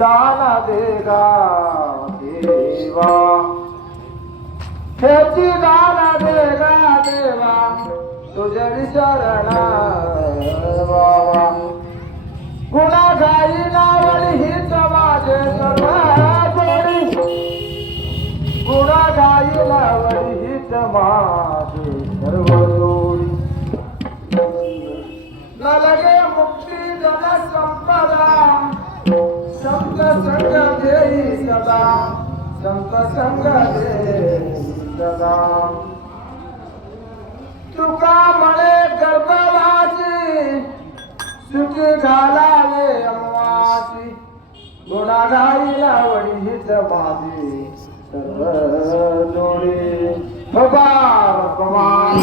दान देगा देवा, ह्याची दान देगा देवा, तुझे शरण बाबा. गुणा गाई नावडी हीच माझे सर्व जोडी, गुणा गाई नावडी हीच माझे सर्व जोडी. न लगे मुक्ती जन संपदा, संत संग देई सदा, संत संग देई सदा. तुका म्हणे गर्भवासी, सुखी घालावे अम्माची. गुणा गाईला वडी हीच माझी सर्व जोडी. भगवान भगवान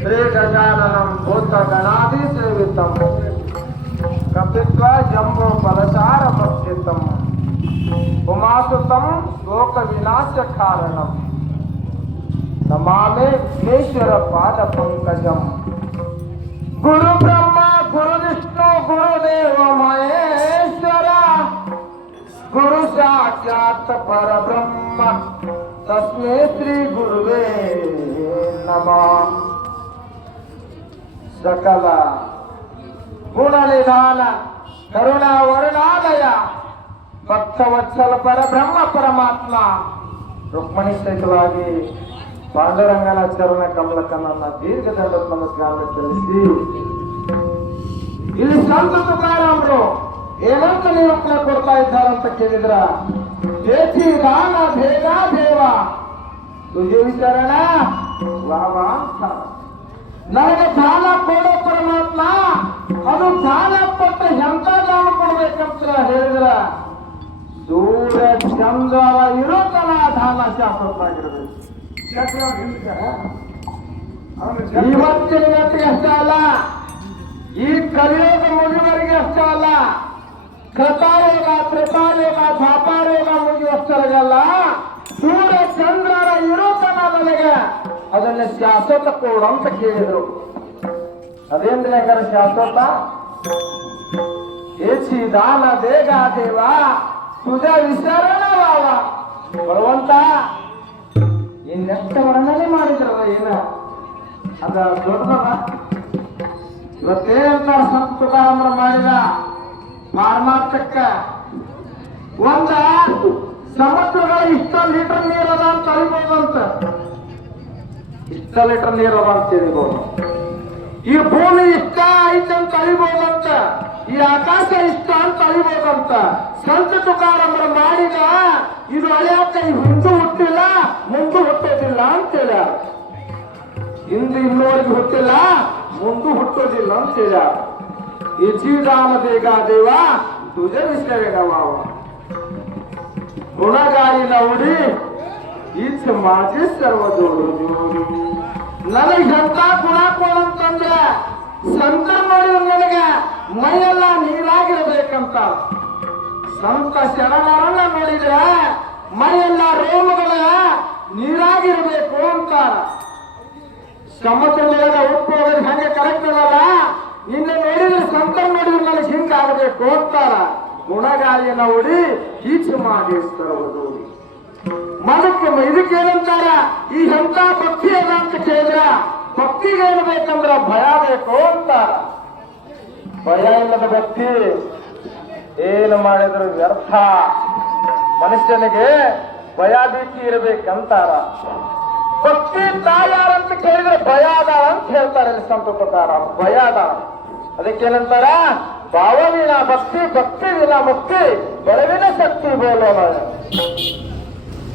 श्री गजाननं भूतगणाधिसेवितं कपित्वा जम्बो फलसार भक्षितं उमासुतं शोकविनाशकारणं नमामि विघ्नेश्वर पादपङ्कजं. गुरु ब्रह्मा गुरु विष्णु गुरुदेव महेश्वर, गुरु साक्षात् परब्रह्म तस्मै श्री गुरुवे नमः. सकल गुणनिधान करुणा वरुणालय ಭಕ್ತವತ್ಸಲ ಪರಬ್ರಹ್ಮ ಪರಮಾತ್ಮ ರುಕ್ಮಿಣಿ ಸಹಿತವಾಗಿ ಪಾಂಡುರಂಗನ ಚರಣ ಕಮಲಕನನ್ನ ದೀರ್ಘದಂಡ ನಮಸ್ಕಾರ ಸಲ್ಲಿಸಿ ಇಲ್ಲಿ ಸಂತ ತುಕಾರಾಮರು ಏನಂತ ನಿರೂಪಣೆ ಕೊಡ್ತಾ ಇದ್ದಾರಂತ ಕೇಳಿದ್ರ, ದೇಸಿ ದಾನ ಭೇದ ದೇವ ತುಜೆ ವಿಚಾರಣ ವಾವಾ ನನಗೆ ದಾನ ಕೊಡೋ ಪರಮಾತ್ಮ, ಅದು ದಾನ ಕೊಟ್ಟ ಎಂತ ದಾನ ಕೊಡ್ಬೇಕಂತ ಹೇಳಿದ್ರ ಸೂರ್ಯ ಚಂದ್ರ ಇರೋ ತನ ದಾನ ಶಾಸ್ತ್ರವಾಗಿರ್ಬೇಕು. ಇವತ್ತಿನ ಗಂಟೆಗೆ ಅಷ್ಟೇ ಅಲ್ಲ, ಈ ಕಲಿಯೋಗ ಮುಗಿವರೆಗೆ ಅಷ್ಟೇ ಅಲ್ಲ, ಕೃತಾಯೋಗ ತ್ರೇತಾಯೋಗ ದ್ವಾಪಾರಯೋಗ ಮುಗಿಯುವಷ್ಟರಲ್ಲ, ಸೂರ್ಯ ಚಂದ್ರರ ಇರೋ ತನ ನನಗೆ ಅದನ್ನ ಶಾಶ್ವತ ಕೊಡು ಅಂತ ಕೇಳಿದ್ರು. ಅದೇನ್ರಿ ಹಂಗಾರ ಶಾಶ್ವತ? ಏಚಿ ದಾನ ದೇಗ ದೇವ ತುಜ ವಿಚಾರಣ ಬಾವ ಭಗವಂತ ಇನ್ನೆಷ್ಟ ವರ್ಣನೆ ಮಾಡಿದ್ರಲ್ಲ, ಏನ ಅದ ದೊಡ್ಡದ. ಇವತ್ತೇನಂತ ಸಂತ ತುಕಾರಾಮರು ಮಾಡಿದ ಪಾರಮಾರ್ಥಕ್ಕ ಒಂದ ಸಮುದ್ರಗಳ ಇಷ್ಟೊಂದು ಲೀಟರ್ ನೀರದ ಇಷ್ಟ ಲೀಟರ್ ನೀರು ಅದ ಅಂತ ತಿಳಿಬೋದು. ಈ ಭೂಮಿ ಇಷ್ಟ ಐತೆ ಅಂತ ಅಳಿಬೋದಂತ, ಈ ಆಕಾಶ ಇಷ್ಟ ಅಂತ ಅಳಿಬೋದಂತ ಸಂತ ತುಕಾರಾಮರು ಮಾಡಿದ ಇದು ಅಳಿಯಾಕ ಹಿಂದೂ ಹುಟ್ಟಿಲ್ಲ ಮುಂದೂ ಹುಟ್ಟೋದಿಲ್ಲ ಅಂತ ಹೇಳ್ಯಾರ. ಹಿಂದೆ ಇನ್ನೋರಿಗೆ ಹುಟ್ಟಿಲ್ಲ ಮುಂದೂ ಹುಟ್ಟೋದಿಲ್ಲ ಅಂತ ಹೇಳ್ಯಾರ. ಈ ಜೀವದಾನ ದೇಗ ದೇವ ತುಜ ವಿಷಯವಾವ ಗುಣಗಾರಿನ ಉಡಿ ಈಚ ಮಾಜಿ ಸರ್ವದೋಡು ಜೋಡಿ. ನನಗೆ ಎಂತ ಗುಣ ಕೊಡಂತಂದ್ರ ಸಂತರ ನೋಡಿದ್ರೆ ನನಗ ಮೈಯೆಲ್ಲ ನೀರಾಗಿರ್ಬೇಕಂತ. ಸಂತ ಶರಣರನ್ನ ನೋಡಿದ್ರೆ ಮೈಯೆಲ್ಲ ರೋಮಗಳ ನೀರಾಗಿರ್ಬೇಕು ಅಂತಾರ. ಸಮತಲದ ಉಪ್ಪು ಹೋಗೋದು ಹಂಗೆ ಕರೆಕ್ಟ್ ಅದಲ್ಲ, ನಿನ್ನೆ ನೋಡಿದ್ರೆ ಸಂತರ ನೋಡಿದ್ರೆ ನನಗೆ ಹಿಂಗಾಗಬೇಕು ಅಂತಾರ. ಗುಣಗಾಲಿನ ಉಡಿ ಈಚೆ ಮಾಡಿ ಸರ್ವದೋಡು. ಇದಕ್ಕೇನಂತಾರ ಈ ಎಂತ ಭಕ್ತಿ ಅದ ಅಂತ ಕೇಳಿದ್ರ ಭಕ್ತಿಗೆ ಏನ್ ಬೇಕಂದ್ರ ಭಯ ಬೇಕು ಅಂತಾರ. ಭಯ ಇಲ್ಲದ ಭಕ್ತಿ ಏನು ಮಾಡಿದ್ರು ವ್ಯರ್ಥ. ಮನುಷ್ಯನಿಗೆ ಭಯ ಭೀತಿ ಇರಬೇಕಂತಾರ. ಭಕ್ತಿ ತಾಯಾರಂತ ಕೇಳಿದ್ರೆ ಭಯ ಅದ ಅಂತ ಹೇಳ್ತಾರೆ ಸಂತ ತುಕಾರಾಮ್. ಭಯ ಅದ, ಅದಕ್ಕೇನಂತಾರ ಭಾವವಿನ ಭಕ್ತಿ ಭಕ್ತಿ ವಿನ ಮುಕ್ತಿ ಬೆಳವಿನ ಶಕ್ತಿ ಬೋಲೋಣ.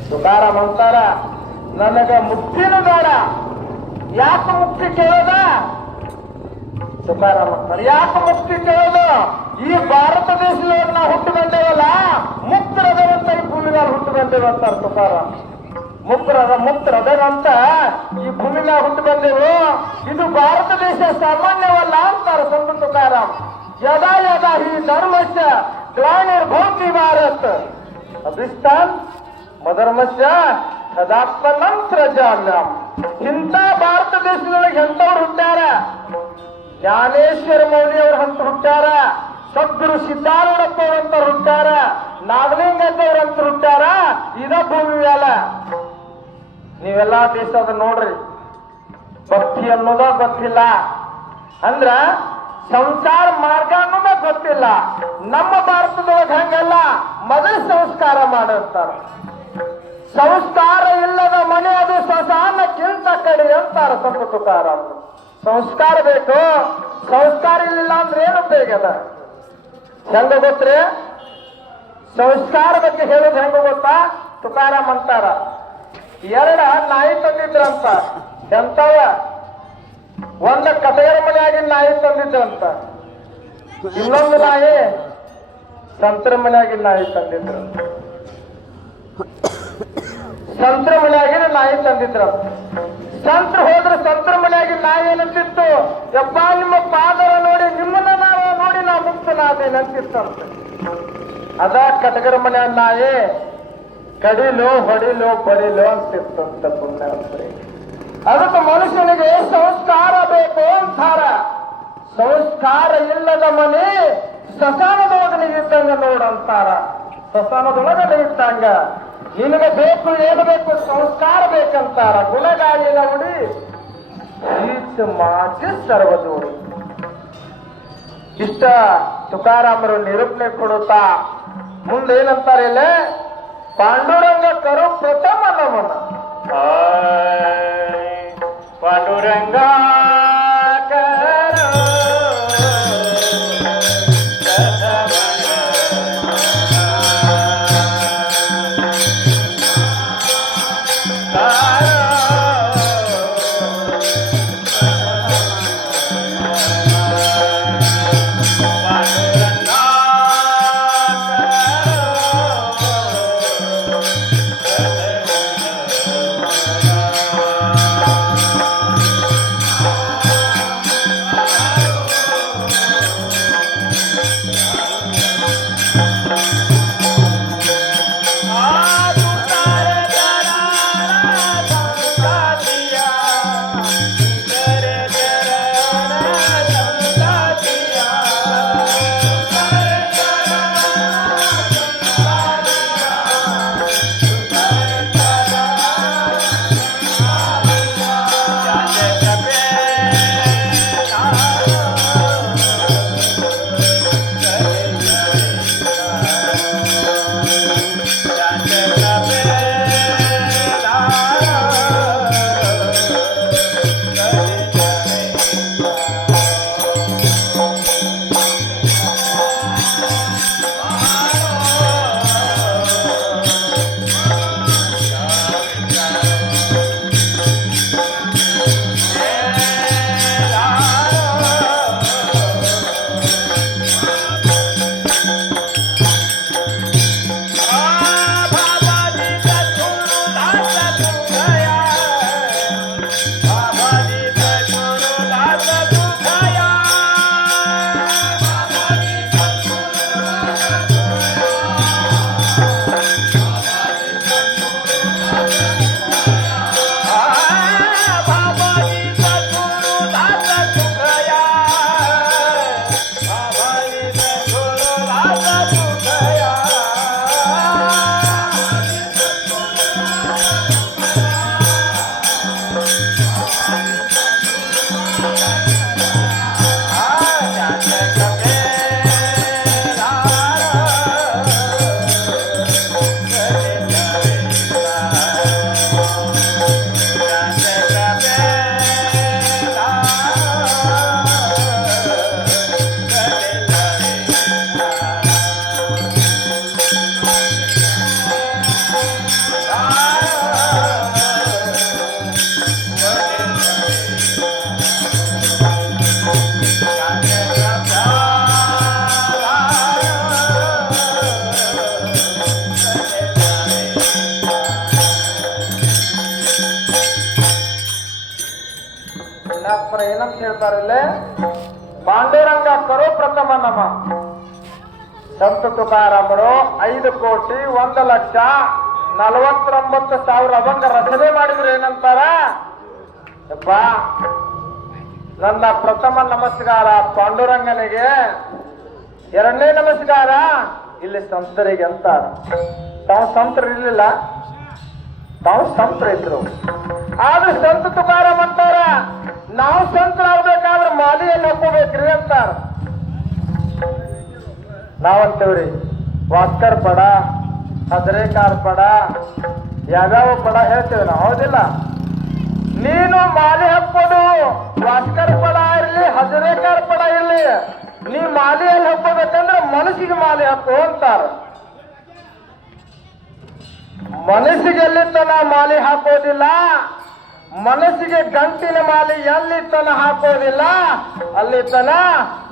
ತುಕಾರಾಮ್ ಅಂತಾರ ನನಗ ಮುಕ್ತಿನೂ ಬೇಡ. ಯಾಕೆ ಮುಕ್ತಿ ಕೇಳೋದ? ತುಕಾರಾಮ್ ಅಂತಾರೆ ಯಾಕೆ ಮುಕ್ತಿ ಕೇಳೋದು? ಈ ಭಾರತ ದೇಶದೊಳಗೆ ನಾವು ಹುಟ್ಟು ಬಂದೇವಲ್ಲ, ಮುಕ್ತರದಂತ ಈ ಭೂಮಿ ಮೇಲೆ ಹುಟ್ಟು ಬಂದೇವ ಅಂತಾರೆ ತುಕಾರಾಮ್. ಮುಕ್ತರದಂತ ಈ ಭೂಮಿ ಮೇಲೆ ಹುಟ್ಟು ಬಂದೆವು, ಇದು ಭಾರತ ದೇಶ ಸಾಮಾನ್ಯವಲ್ಲ ಅಂತಾರೆ ಸಂತ ತುಕಾರಾಮ್. ಯದಾ ಯದಾ ಈ ಧರ್ಮಸ್ಯ ಗ್ಲಾನಿರ್ಭವತಿ ಭಾರತ್ ಅಭಿಷ್ಟಾನ್ ಮಧರ್ಮಸ್ಯ ಕದಾತ್ಮನಂತ್ರಜಾಮ್ಯಂ. ಇಂಥ ಭಾರತ ದೇಶದೊಳಗೆ ಎಂತವ್ರು ಹುಟ್ಟ್ಯಾರ? ಜ್ಞಾನೇಶ್ವರ ಮೌಳಿ ಅವ್ರ ಅಂತ ಹುಟ್ಟ್ಯಾರ, ಸದ್ಗುರು ಸಿದ್ಧಾರೂಢಪ್ಪ ಅವ್ರಂತ ಹುಟ್ಟ್ಯಾರ, ನಾಗಲಿಂಗದ್ದವ್ರಂತ ಹುಟ್ಟ್ಯಾರ. ಇದ ಭೂಮಿ ಅಲ್ಲ. ನೀವೆಲ್ಲಾ ದೇಶದ ನೋಡ್ರಿ, ಭಕ್ತಿ ಅನ್ನೋದ ಗೊತ್ತಿಲ್ಲ ಅಂದ್ರ ಸಂಸಾರ ಮಾರ್ಗ ಅನ್ನೋದ ಗೊತ್ತಿಲ್ಲ. ನಮ್ಮ ಭಾರತದೊಳಗೆ ಹಂಗಲ್ಲ, ಮೊದಲು ಸಂಸ್ಕಾರ ಮಾಡಿರ್ತಾರ. ಸಂಸ್ಕಾರ ಇಲ್ಲದ ಮನೆ ಅದು ಶ್ಮಶಾನಕ್ಕಿಂತ ಕಡೆ ಅಂತಾರ ಸಂತ ತುಕಾರಾಮ್. ಸಂಸ್ಕಾರ ಬೇಕು, ಸಂಸ್ಕಾರ ಇಲ್ಲ ಅಂದ್ರೆ ಏನು ಬೇಕದ? ಹೆಂಗ ಗೊತ್ತ್ರಿ? ಸಂಸ್ಕಾರ ಬಗ್ಗೆ ಹೇಳೋದು ಹೆಂಗ ಗೊತ್ತಾ? ತುಕಾರಾಮ್ ಅಂತಾರ ಎರಡ ನಾಯಿ ತಂದಿದ್ರಂತ. ಎಂತವ? ಒಂದ ಕಟಗರ ಮನೆಯಾಗಿನ ನಾಯಿ ತಂದಿದ್ರಂತ, ಇನ್ನೊಂದು ನಾಯಿ ಸಂತರ ಮನೆಯಾಗಿನ ನಾಯಿ ತಂದಿದ್ರು. ಸಂತರ ಮನೆಯಾಗಿನ ನಾಯಿ ತಂದಿದ್ರು. ಸಂತರ ಹೋದ್ರೆ ಸಂತರ ಮನೆಯಾಗಿನ ನಾಯಿ ಏನಂತಿತ್ತು? ಯಪ್ಪ ನಿಮ್ಮ ಪಾದರ ನೋಡಿ ನಿಮ್ಮನ್ನ ನಾವು ನೋಡಿ ನಾವು ಮುಕ್ತನಾದೇನಂತಿತ್ತಂತೆ. ಅದ ಕಟಗರ ಮನೆಯ ನಾಯಿ ಕಡಿಲು ಹೊಡಿಲು ಬಡಿಲು ಅಂತಿತ್ತಂತ ಪುಣ್ಯಾತ್ರಿ. ಅದಕ್ಕೆ ಮನುಷ್ಯನಿಗೆ ಸಂಸ್ಕಾರ ಬೇಕು ಅಂತಾರ. ಸಂಸ್ಕಾರ ಇಲ್ಲದ ಮನೆ ಶ್ಮಶಾನದೊಳಗೆ ಇದ್ದಂಗ ನೋಡಂತಾರ. ಶ್ಮಶಾನದೊಳಗಡೆ ಇದ್ದಂಗ ನಿನಗೆ ಬೇಕು, ಏನು ಬೇಕು? ಸಂಸ್ಕಾರ ಬೇಕಂತಾರ. ಗುಣಗಾಲಿನ ಉಡಿ ಈಚ ಮಾಚಿ ಸರ್ವದೋಡಿ. ಇಷ್ಟ ತುಕಾರಾಮರು ನಿರೂಪಣೆ ಕೊಡುತ್ತಾ ಮುಂದೇನಂತಾರೆ ಇಲ್ಲಿ? ಪಾಂಡುರಂಗ ಕರು ಪ್ರಥಮ ನಮನ. ಪಾಂಡುರಂಗ ಪುಣ್ಯಾತ್ಮರ ಏನಂತ ಹೇಳ್ತಾರಲ್ಲೇ, ಪಾಂಡುರಂಗ ಕರೋ ಪ್ರಥಮ ನಮ. ಸಂತ ತುಕಾರಾಮರು 5,01,49,000 ಅವಂಗ ರಚನೆ ಮಾಡಿದ್ರು. ಏನಂತಾರ, ಯಪ್ಪ ನನ್ನ ಪ್ರಥಮ ನಮಸ್ಕಾರ ಪಾಂಡುರಂಗನಿಗೆ, ಎರಡನೇ ನಮಸ್ಕಾರ ಇಲ್ಲಿ ಸಂತರಿಗೆ ಅಂತಾರ. ತಾವು ಸಂತರು ಇರ್ಲಿಲ್ಲ, ತಾವು ಸಂತರಿದ್ರು. ಆದ್ರೆ ಸಂತ ತುಕಾರಾಮ್ ಅಂತಾರ, ನಾವು ಸಂತರಾಗ್ಬೇಕಾದ್ರೆ ಮಾಲಿಯಲ್ಲಿ ಹಾಕೋಬೇಕ್ರಿ ಅಂತಾರ. ನಾವಂತೇವ್ರಿ ವಾಸ್ಕರ್ ಪಡ, ಹಜರೇಕಾರ್ ಪಡ, ಯಾವ್ಯಾವ ಪಡ ಹೇಳ್ತೇವೆ ನಾವು, ಹೌದಿಲ್ಲ? ನೀನು ಮಾಲಿ ಹಾಕೋದು ವಾಸ್ಕರ್ ಪಡ ಇರ್ಲಿ, ಹಜರೇಕಾರ್ ಪಡ ಇರ್ಲಿ, ನೀ ಮಾಲಿಯಲ್ಲಿ ಹಾಕೋಬೇಕಂದ್ರೆ ಮನಸ್ಸಿಗೆ ಮಾಲಿ ಹಾಕೋ ಅಂತಾರ. ಮನಸ್ಸಿಗೆ ಎಲ್ಲಿ ತನ ಮಾಲಿ ಹಾಕೋದಿಲ್ಲ, ಮನಸ್ಸಿಗೆ ಗಂಟಿನ ಮಾಲಿ ಎಲ್ಲಿ ತನ ಹಾಕೋದಿಲ್ಲ, ಅಲ್ಲಿ ತನ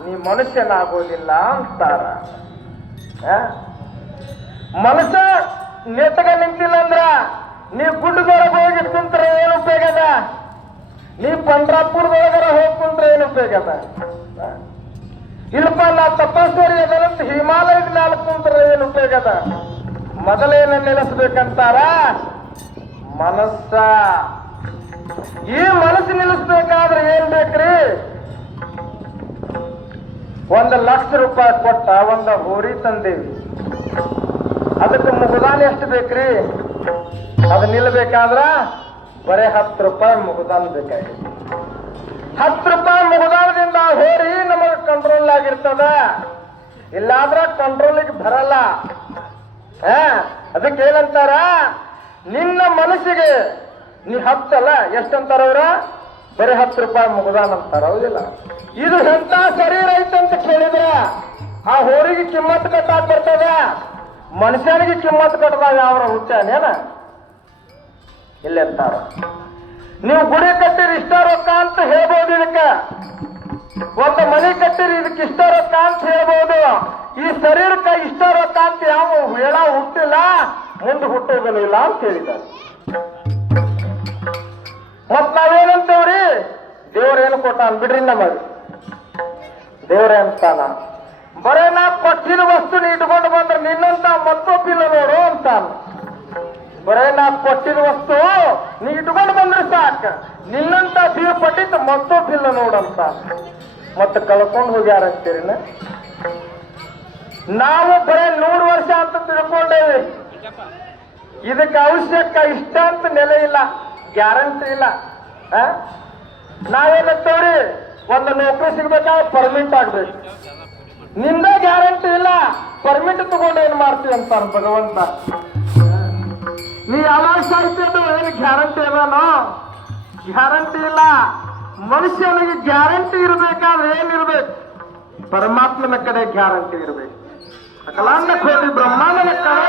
ನೀ ಮನುಷ್ಯನಾಗೋದಿಲ್ಲ ಅಂತಾರ. ಮನಸ್ಸ ನೆಟ್ಟಗ ನಿಂತಿಲ್ಲ ಅಂದ್ರ ನೀ ಗುಡ್ಡದೊಳಗೆ ಹೋಗಿ ಕುಂತ್ರೆ ಏನು ಉಪಯೋಗ ಅದ? ನೀ ಪಂಡ್ರಾಪುರದೊಳಗರ ಹೋಗಿ ಕುಂತ್ರೆ ಏನು ಉಪಯೋಗ ಅದ? ಇಲ್ಲಪ್ಪ ನಾ ತಪಸ್ವರಿ ಅದರಂತ ಹಿಮಾಲಯದ ಮ್ಯಾಲ ಕುಂತ್ರೆ ಏನು ಉಪಯೋಗ ಅದ? ಮೊದಲೇನ ನಿಲ್ಲಿಸ್ಬೇಕಂತಾರ ಮನಸ್ಸ. ಈ ಮನಸ್ಸು ನಿಲ್ಲಿಸ್ಬೇಕಾದ್ರೆ ಏನ್ ಬೇಕ್ರಿ? 1,00,000 ರೂಪಾಯಿ ಕೊಟ್ಟ ಒಂದ ಹೋರಿ ತಂದೇವಿ, ಅದಕ್ಕೆ ಮುಗುದಾನ ಎಷ್ಟು ಬೇಕ್ರಿ? ಅದು ನಿಲ್ಬೇಕಾದ್ರ ಬರೇ 10 ರೂಪಾಯಿ ಮುಗುದಾನ ಬೇಕಾಗಿದೆ. 10 ರೂಪಾಯಿ ಮುಗುದಾನದಿಂದ ಹೋರಿ ನಮಗೆ ಕಂಟ್ರೋಲ್ ಆಗಿರ್ತದ, ಇಲ್ಲಾದ್ರ ಕಂಟ್ರೋಲಿಗೆ ಬರಲ್ಲ. ಅದಕ್ಕೆ ಏನಂತಾರ, ನಿನ್ನ ಮನಸ್ಸಿಗೆ ನೀ ಹತ್ತಲ್ಲ, ಎಷ್ಟಂತಾರ ಅವ್ರ? ಬರೀ 10 ರೂಪಾಯಿ ಮುಗುದಾನ ಅಂತಾರ, ಹೌದಿಲ್ಲ? ಇದು ಎಂತ ಶರೀರ ಐತಂತ ಕೇಳಿದ್ರ ಆ ಹೋರಿಗೆ ಕಿಮ್ಮತ್ ಕಟ್ಟಾಕ್ ಬರ್ತದ, ಮನುಷ್ಯನಿಗೆ ಕಿಮ್ಮತ್ ಕಟ್ಟದಾಗ ಅವರ ಹುಚ್ಚಾನೇನ? ಇಲ್ಲೆಂತಾರ, ನೀವು ಗುಡಿ ಕಟ್ಟಿರಿ ಇಷ್ಟ ರೊಕ್ಕ ಅಂತ ಹೇಳ್ಬೋದು, ಇದಕ್ಕ ಒಂದು ಮನೆ ಕಟ್ಟಿರಿ ಇದಕ್ಕೆ ಇಷ್ಟ ರೊಕ್ಕ ಅಂತ ಹೇಳ್ಬೋದು. ಈ ಶರೀರಕ್ಕೆ ಇಷ್ಟ ರೊಕ್ಕ ಅಂತ ಯಾವ ಹೇಳ ಹುಟ್ಟಿಲ್ಲ, ಮುಂದೆ ಹುಟ್ಟೋದಲ್ಲ ಇಲ್ಲ ಅಂತ ಹೇಳಿದ್ದಾರೆ. ಮತ್ ನಾವೇನಂತೇವ್ರಿ? ದೇವ್ರೇನು ಕೊಟ್ಟ ಅನ್ಬಿಡ್ರಿ ನಮಗೆ, ದೇವ್ರೇ ಅಂತಾನ. ಬರೇ ನಾ ಕೊಟ್ಟಿನ ವಸ್ತು ನೀ ಇಟ್ಕೊಂಡು ಬಂದ್ರೆ ನಿನ್ನಂತ ಮತ್ತೊಬ್ಬಿಲ್ಲ ನೋಡು ಅಂತಾನ. ಬರೇ ನಾ ಕೊಟ್ಟಿನ ವಸ್ತು ನೀ ಇಟ್ಕೊಂಡು ಬಂದ್ರೆ ಸಾಕ, ನಿನ್ನಂತ ಬೀರ್ ಪಟ್ಟಿತ್ತು ಮತ್ತೊಬ್ಬಿಲ್ಲ ನೋಡಂತ. ಮತ್ತೆ ಕಳ್ಕೊಂಡು ಹೋಗ್ಯಾರ ಅಂತೀರಿನ? ನಾವು ಬರೇ 100 ವರ್ಷ ಅಂತ ತಿಳ್ಕೊಂಡೇವಿ, ಇದಕ್ಕೆ ಅವಶ್ಯಕ ಇಷ್ಟ ಅಂತ ನೆಲೆ ಇಲ್ಲ, ಗ್ಯಾರಂಟಿ ಇಲ್ಲ. ನಾವೇನಂತವ್ರಿ, ಒಂದು ನೌಕರಿ ಸಿಗ್ಬೇಕಾದ್ರೆ ಪರ್ಮಿಟ್ ಆಗ್ಬೇಕು, ನಿಂದ ಗ್ಯಾರಂಟಿ ಇಲ್ಲ, ಪರ್ಮಿಟ್ ತಗೊಂಡು ಏನ್ ಮಾಡ್ತೀವಿ ಅಂತಾರ ಭಗವಂತ. ನೀ ಯಾವಾಗ ಸಾಹಿತ್ಯ ಏನು ಗ್ಯಾರಂಟಿ ಇಲ್ಲನೋ? ಗ್ಯಾರಂಟಿ ಇಲ್ಲ. ಮನುಷ್ಯನಿಗೆ ಗ್ಯಾರಂಟಿ ಇರ್ಬೇಕಾದ್ರೆ ಏನಿರ್ಬೇಕು? ಪರಮಾತ್ಮನ ಕಡೆ ಗ್ಯಾರಂಟಿ ಇರ್ಬೇಕು. ಅಕಲಾಂಡ ಕೋಟಿ ಬ್ರಹ್ಮಾಂಡನ ಕಡೆ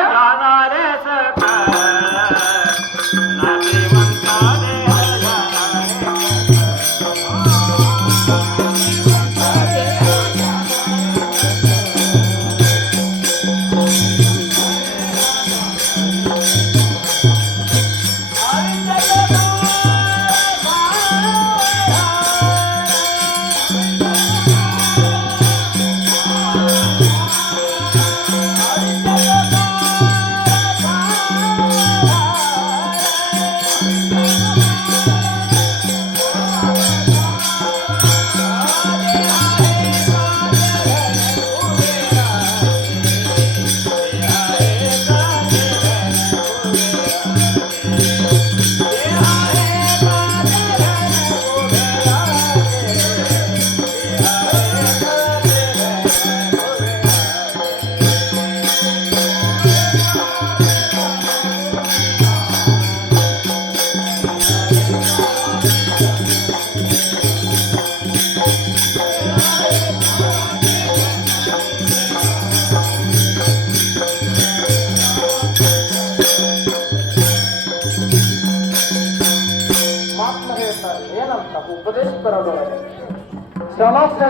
ಸಮಸ್ಯೆ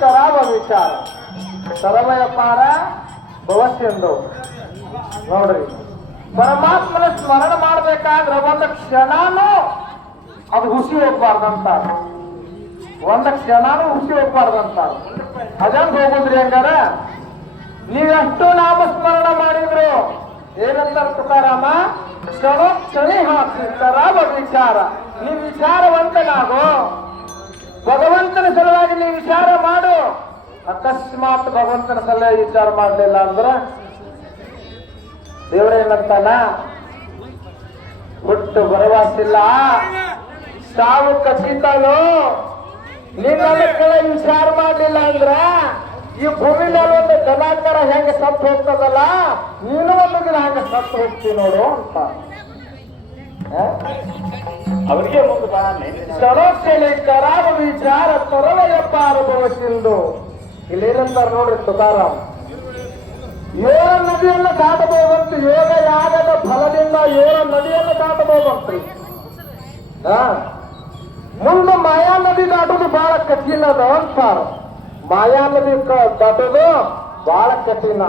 ಕರಾವ ವಿಚಾರ ಸರ್ವಯ ಪಾರ ಭವಸ್ಯಂದು. ನೋಡ್ರಿ, ಪರಮಾತ್ಮನ ಸ್ಮರಣ ಮಾಡ್ಬೇಕಾದ್ರೆ ಒಂದು ಕ್ಷಣನೂ ಅದು ಹುಸಿ ಹೋಗ್ಬಾರ್ದಂತ. ಒಂದ ಕ್ಷಣಾನು ಹುಸಿ ಹೋಗ್ಬಾರ್ದಂತ. ಅದಂತ ಹೋಗುದ್ರಿ ಹಂಗಾರ? ನೀವೆಷ್ಟು ನಾಮಸ್ಮರಣ ಮಾಡಿದ್ರು ಏನಂತಾರ ತುಕಾರಾಮ? ಕ್ಷಣೋಕ್ಷಣಿ ಹಾಕ್ತಿರ್ತಾರ ವಿಚಾರ. ನೀವ್ ವಿಚಾರವಂತನಾಗೋ, ಭಗವಂತನ ಸಲುವಾಗಿ ನೀವು ವಿಚಾರ ಮಾಡು. ಅಕಸ್ಮಾತ್ ಭಗವಂತನ ಸಲುವಾಗಿ ವಿಚಾರ ಮಾಡ್ಲಿಲ್ಲ ಅಂದ್ರ ದೇವರೇನಂತಾನ? ಹುಟ್ಟು ಭರವಸಿಲ್ಲ, ಸಾವು ಖಚಿತನು. ನೀನ್ ಕೆಳ ವಿಚಾರ ಮಾಡ್ಲಿಲ್ಲ ಅಂದ್ರ ಈ ಭೂಮಿ ಮೇಲೆ ಒಂದು ಜನಾಂತರ ಹೆಂಗ ಸತ್ತು ಹೋಗ್ತದಲ್ಲ, ನೀನು ಒಂದು ದಿನ ಹಂಗ ಸತ್ತು ಹೋಗ್ತಿ ನೋಡು ಅಂತ ಅವರಿಗೆ ಸರೋಕ್ಷಣಿ ಕರಾವ ವಿಚಾರ ತೊರವಯಪ್ಪ ಅನುಭವಿಸಿಂದು. ಇಲ್ಲೇನಂತಾರ ನೋಡ್ರಿ ತುಕಾರಾಮ್, ಏಳ ನದಿಯನ್ನು ದಾಟಬಹುದಂತ. ಯೋಗ ಯಾಗದ ಫಲದಿಂದ ಏಳ ನದಿಯನ್ನು ದಾಟಬಹುದಂತ್ರಿ. ಮುಂದೆ ಮಾಯಾ ನದಿ ದಾಟೋದು ಬಹಳ ಕಠಿಣ ಅದ ಅಂತಾರ. ಮಾಯಾ ನದಿ ದಾಟೋದು ಬಹಳ ಕಠಿಣ.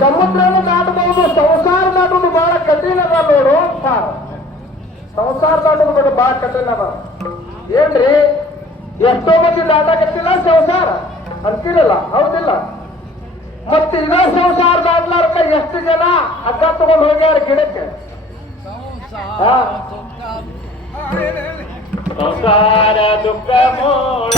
ಸಮುದ್ರನ ದಾಟಬಹುದು, ಸಂಸಾರ ದಾಟೋದು ಬಹಳ ಕಠಿಣ ಅದ ನೋಡು ಅಂತಾರ. ಸಂಸಾರ ದಾಟೋದು ಬಿಟ್ಟು ಬಹಳ ಕಠಿಣ ಅದ. ಏನ್ರಿ ಎಷ್ಟೋ ಮಂದಿ ದಾಟಕತ್ತಿಲ್ಲ ಸಂಸಾರ ಅಂತಿರಲ್ಲ, ಹೌದಿಲ್ಲ? ಮತ್ತೆ ಇದ ಸಂಸಾರ ದಾಟ್ಲಾರ್ಕ ಎಷ್ಟು ಜನ ಹಗ್ಗ ತಗೊಂಡು ಹೋಗ್ಯಾರ ಗಿಡಕ್ಕೆ. ಸಂಸಾರ ದುಃಖ ಮೂಲ